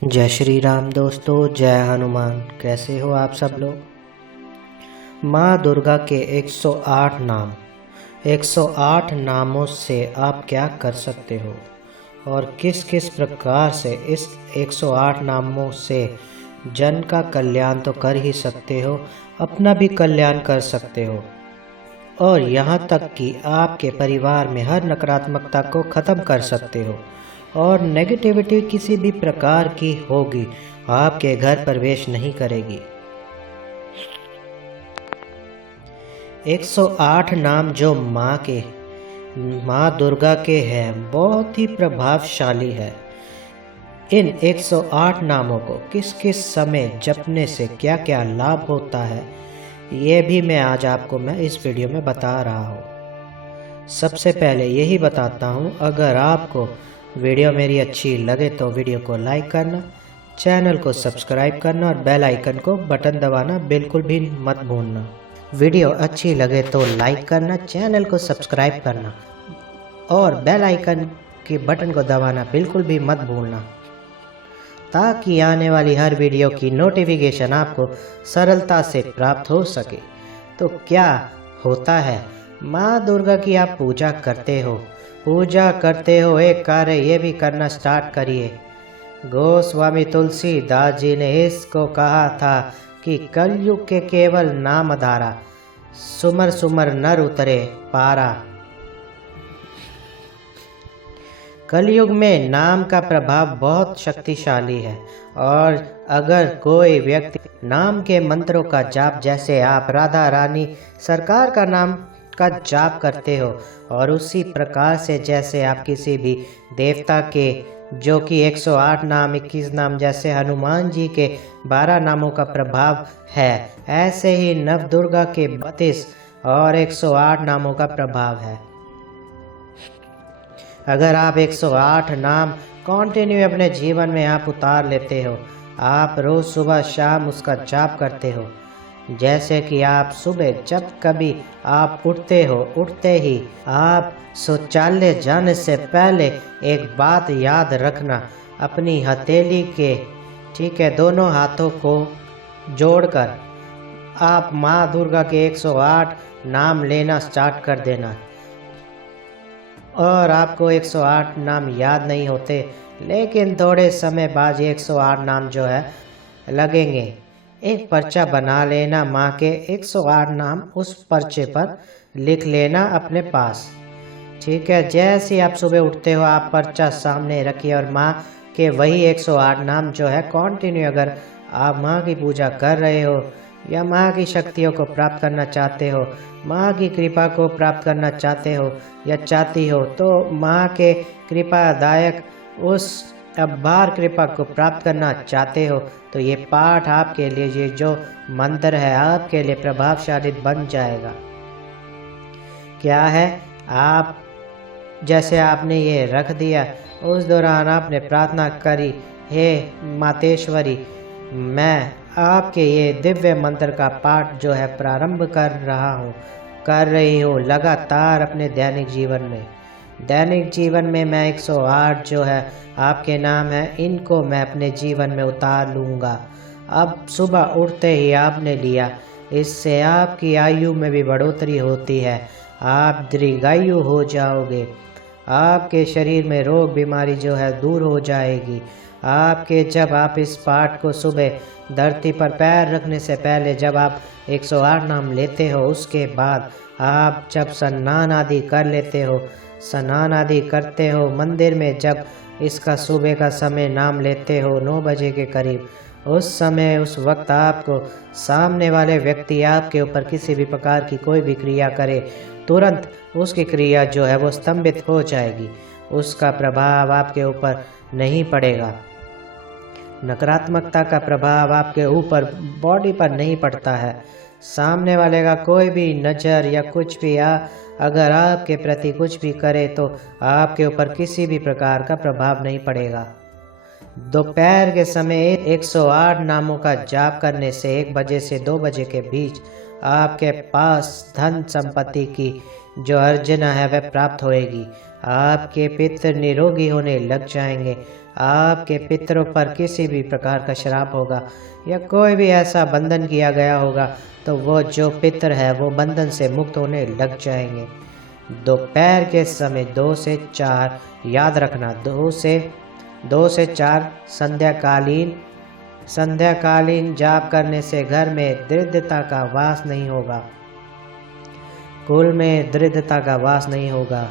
जय श्री राम दोस्तों, जय हनुमान। कैसे हो आप सब लोग। माँ दुर्गा के 108 नाम। 108 नामों से आप क्या कर सकते हो और किस किस प्रकार से इस 108 नामों से जन का कल्याण तो कर ही सकते हो, अपना भी कल्याण कर सकते हो और यहाँ तक कि आपके परिवार में हर नकारात्मकता को ख़त्म कर सकते हो और नेगेटिविटी किसी भी प्रकार की होगी आपके घर प्रवेश नहीं करेगी। 108 नाम जो माँ दुर्गा के हैं बहुत ही प्रभावशाली है। इन 108 नामों को किस किस समय जपने से क्या क्या लाभ होता है ये भी मैं आज आपको इस वीडियो में बता रहा हूँ। सबसे पहले यही बताता हूँ, अगर आपको वीडियो मेरी अच्छी लगे तो वीडियो को लाइक करना, चैनल को सब्सक्राइब करना और बेल आइकन को बटन दबाना बिल्कुल भी मत भूलना। वीडियो अच्छी लगे तो लाइक करना, चैनल को सब्सक्राइब करना और बेल आइकन के बटन को दबाना बिल्कुल भी मत भूलना, ताकि आने वाली हर वीडियो की नोटिफिकेशन आपको सरलता से प्राप्त हो सके। तो क्या होता है, माँ दुर्गा की आप पूजा करते हो, एक कार्य ये भी करना स्टार्ट करिए। गोस्वामी तुलसीदास जी ने इसको कहा था कि कलयुग के केवल नाम धारा, सुमर सुमर नर उतरे पारा। कलयुग में नाम का प्रभाव बहुत शक्तिशाली है और अगर कोई व्यक्ति नाम के मंत्रों का जाप, जैसे आप राधा रानी सरकार का नाम का जाप करते हो और उसी प्रकार से जैसे आप किसी भी देवता के जो कि 108 नाम 21 नाम जैसे हनुमान जी के 12 नामों का प्रभाव है, ऐसे ही नव दुर्गा के 32 और 108 नामों का प्रभाव है। अगर आप 108 नाम कंटिन्यू अपने जीवन में आप उतार लेते हो, आप रोज सुबह शाम उसका जाप करते हो, जैसे कि आप सुबह जब कभी आप उठते ही आप शौचालय जाने से पहले एक बात याद रखना, अपनी हथेली के दोनों हाथों को जोड़कर आप माँ दुर्गा के 108 नाम लेना स्टार्ट कर देना। और आपको 108 नाम याद नहीं होते, लेकिन थोड़े समय बाद 108 नाम जो है लगेंगे। एक पर्चा बना लेना, माँ के 108 नाम उस पर्चे पर लिख लेना अपने पास। ठीक है, जैसे ही आप सुबह उठते हो आप पर्चा सामने रखिए और माँ के वही 108 नाम जो है कंटिन्यू, अगर आप माँ की पूजा कर रहे हो या माँ की शक्तियों को प्राप्त करना चाहते हो, माँ की कृपा को प्राप्त करना चाहते हो या चाहती हो, तो माँ के कृपादायक उस अपार कृपा को प्राप्त करना चाहते हो, तो ये पाठ आपके लिए, ये जो मंत्र है आपके लिए प्रभावशाली बन जाएगा। क्या है, आप जैसे आपने ये रख दिया, उस दौरान आपने प्रार्थना करी, हे मातेश्वरी, मैं आपके ये दिव्य मंत्र का पाठ जो है प्रारंभ कर रही हूँ लगातार अपने दैनिक जीवन में मैं 108 जो है आपके नाम है, इनको मैं अपने जीवन में उतार लूँगा। अब सुबह उठते ही आपने लिया, इससे आपकी आयु में भी बढ़ोतरी होती है, आप दीर्घायु हो जाओगे, आपके शरीर में रोग बीमारी जो है दूर हो जाएगी। जब आप इस पाठ को सुबह धरती पर पैर रखने से पहले जब आप 108 नाम लेते हो, उसके बाद आप जब स्नान आदि कर लेते हो, स्नान आदि करते हो, मंदिर में जब इसका सुबह का समय नाम लेते हो 9 बजे के करीब, उस वक्त आपको सामने वाले व्यक्ति आपके ऊपर किसी भी प्रकार की कोई भी क्रिया करे, तुरंत उसकी क्रिया जो है वो स्तंभित हो जाएगी, उसका प्रभाव आपके ऊपर नहीं पड़ेगा। नकारात्मकता का प्रभाव आपके ऊपर बॉडी पर नहीं पड़ता है। सामने वाले का कोई भी नज़र या कुछ भी अगर आपके प्रति कुछ भी करे तो आपके ऊपर किसी भी प्रकार का प्रभाव नहीं पड़ेगा। दोपहर के समय 108 नामों का जाप करने से 1 बजे से 2 बजे के बीच आपके पास धन संपत्ति की जो अर्जना है वह प्राप्त होएगी। आपके पितृ निरोगी होने लग जाएंगे। आपके पितरों पर किसी भी प्रकार का श्राप होगा या कोई भी ऐसा बंधन किया गया होगा तो वो जो पितर है वो बंधन से मुक्त होने लग जाएंगे। दोपहर के समय 2 से 4 याद रखना, 2 से 4 संध्याकालीन जाप करने से घर में दरिद्रता का वास नहीं होगा, कुल में दरिद्रता का वास नहीं होगा।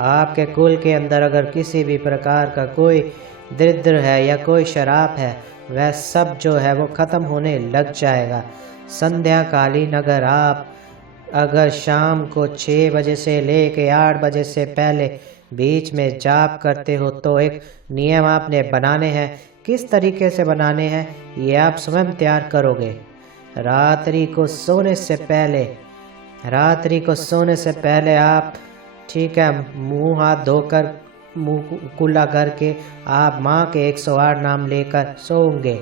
आपके कुल के अंदर अगर किसी भी प्रकार का कोई दरिद्र है या कोई शराब है वह सब जो है वो ख़त्म होने लग जाएगा। संध्याकालीन अगर शाम को 6 बजे से लेके 8 बजे से पहले बीच में जाप करते हो तो एक नियम आपने बनाने हैं। किस तरीके से बनाने हैं ये आप स्वयं तैयार करोगे। रात्रि को सोने से पहले आप ठीक है मुंह हाथ धोकर मुंह कुल्ला करके आप माँ के 108 नाम लेकर सोओगे।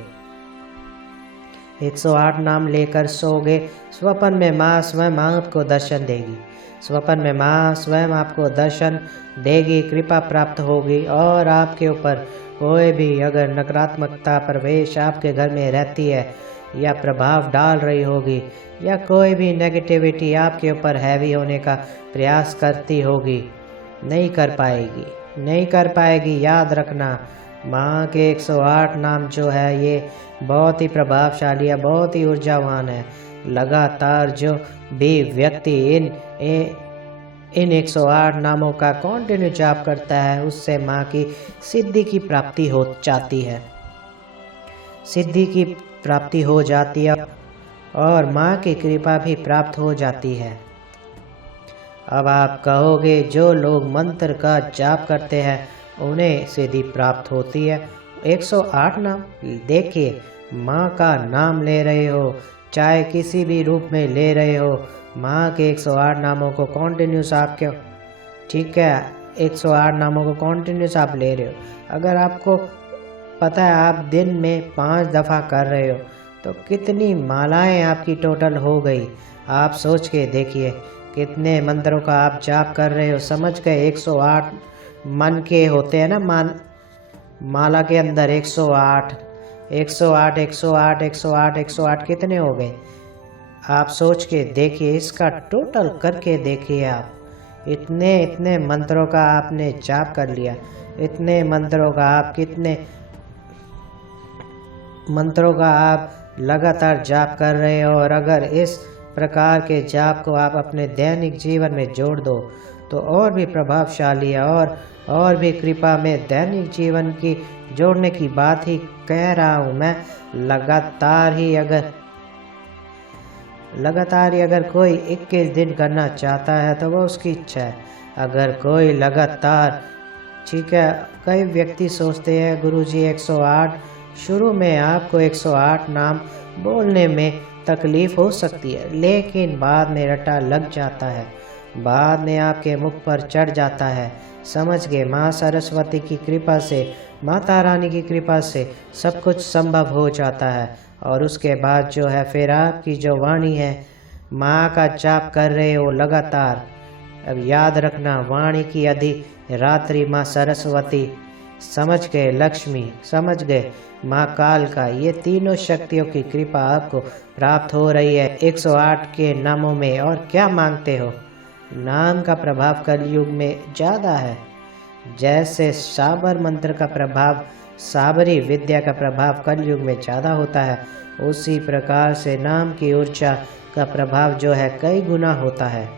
108 नाम लेकर सोओगे। स्वप्न में माँ स्वयं आपको दर्शन देगी। स्वप्न में माँ स्वयं आपको दर्शन देगी, कृपा प्राप्त होगी और आपके ऊपर कोई भी अगर नकारात्मकता प्रवेश आपके घर में रहती है या प्रभाव डाल रही होगी या कोई भी नेगेटिविटी आपके ऊपर हैवी होने का प्रयास करती होगी, नहीं कर पाएगी। याद रखना, माँ के 108 नाम जो है ये बहुत ही प्रभावशाली है, बहुत ही ऊर्जावान है। लगातार जो भी व्यक्ति इन 108 नामों का कंटिन्यू जाप करता है उससे माँ की सिद्धि की प्राप्ति हो जाती है और माँ की कृपा भी प्राप्त हो जाती है। अब आप कहोगे जो लोग मंत्र का जाप करते हैं उन्हें सिद्धि प्राप्त होती है। 108 नाम देखिए, माँ का नाम ले रहे हो चाहे किसी भी रूप में ले रहे हो, माँ के 108 नामों को कॉन्टिन्यूस आपके ठीक है 108 नामों को कॉन्टिन्यूस आप ले रहे हो। अगर आपको पता है आप दिन में 5 दफ़ा कर रहे हो तो कितनी मालाएं आपकी टोटल हो गई। आप सोच के देखिए कितने मंत्रों का आप जाप कर रहे हो। समझ गए 108 मन के होते हैं ना, माला के अंदर 108 कितने हो गए। आप सोच के देखिए, इसका टोटल करके देखिए। आप इतने मंत्रों का आपने जाप कर लिया, इतने मंत्रों का आप कितने मंत्रों का आप लगातार जाप कर रहे हो। और अगर इस प्रकार के जाप को आप अपने दैनिक जीवन में जोड़ दो तो और भी प्रभावशाली है और भी कृपा में दैनिक जीवन की जोड़ने की बात ही कह रहा हूँ मैं। लगातार ही अगर कोई 21 दिन करना चाहता है तो वो उसकी इच्छा है। अगर कोई लगातार ठीक है, कई व्यक्ति सोचते हैं गुरुजी 108 शुरू में आपको 108 नाम बोलने में तकलीफ हो सकती है, लेकिन बाद में रटा लग जाता है, बाद में आपके मुख पर चढ़ जाता है। समझ गए, माँ सरस्वती की कृपा से, माता रानी की कृपा से सब कुछ संभव हो जाता है। और उसके बाद जो है फिर आपकी जो वाणी है, माँ का जाप कर रहे हो लगातार। अब याद रखना, वाणी की अधिरात्रि माँ सरस्वती, समझ गए लक्ष्मी, समझ गए माँ काल का, ये तीनों शक्तियों की कृपा आपको प्राप्त हो रही है 108 के नामों में। और क्या मांगते हो? नाम का प्रभाव कलयुग में ज़्यादा है। जैसे साबर मंत्र का प्रभाव, साबरी विद्या का प्रभाव कलयुग में ज़्यादा होता है, उसी प्रकार से नाम की ऊर्जा का प्रभाव जो है कई गुना होता है।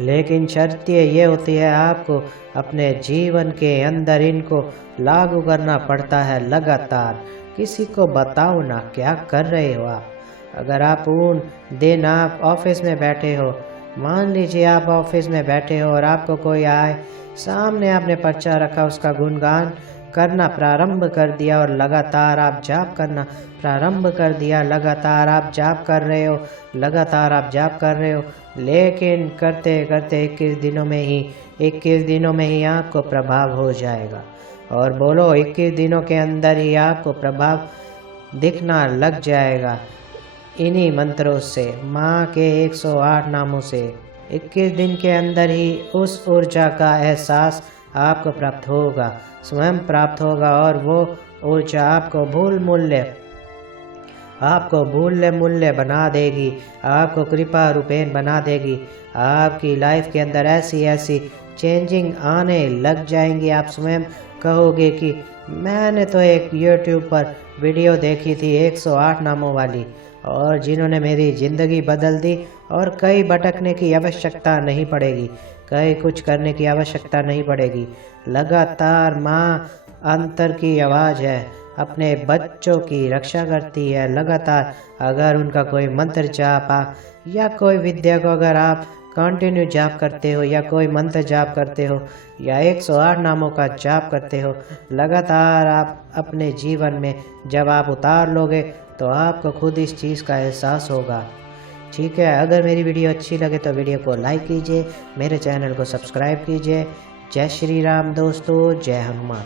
लेकिन शर्त ये होती है आपको अपने जीवन के अंदर इनको लागू करना पड़ता है लगातार। किसी को बताओ ना क्या कर रहे हो आप। अगर आप उन दिन आप ऑफिस में बैठे हो, मान लीजिए आप ऑफिस में बैठे हो और आपको कोई आए, सामने आपने पर्चा रखा, उसका गुणगान करना प्रारंभ कर दिया और लगातार आप जाप करना प्रारंभ कर दिया, लगातार आप जाप कर रहे हो, लेकिन करते करते 21 दिनों में ही आपको प्रभाव हो जाएगा। और बोलो 21 दिनों के अंदर ही आपको प्रभाव दिखना लग जाएगा। इन्हीं मंत्रों से, माँ के 108 नामों से 21 दिन के अंदर ही उस ऊर्जा का एहसास आपको प्राप्त होगा, स्वयं प्राप्त होगा। और वो ऊर्जा आपको भूल्य मूल्य बना देगी, आपको कृपा रूपेण बना देगी। आपकी लाइफ के अंदर ऐसी चेंजिंग आने लग जाएंगी। आप स्वयं कहोगे कि मैंने तो एक यूट्यूब पर वीडियो देखी थी 108 नामों वाली, और जिन्होंने मेरी ज़िंदगी बदल दी, और कहीं भटकने की आवश्यकता नहीं पड़ेगी, कहीं कुछ करने की आवश्यकता नहीं पड़ेगी। लगातार माँ अंतर की आवाज़ है, अपने बच्चों की रक्षा करती है। लगातार अगर उनका कोई मंत्र जाप या कोई विद्या को अगर आप कंटिन्यू जाप करते हो, या कोई मंत्र जाप करते हो, या 108 नामों का जाप करते हो, लगातार आप अपने जीवन में जब आप उतार लोगे तो आपको खुद इस चीज़ का एहसास होगा। ठीक है, अगर मेरी वीडियो अच्छी लगे तो वीडियो को लाइक कीजिए, मेरे चैनल को सब्सक्राइब कीजिए। जय श्री राम दोस्तों, जय हनुमान।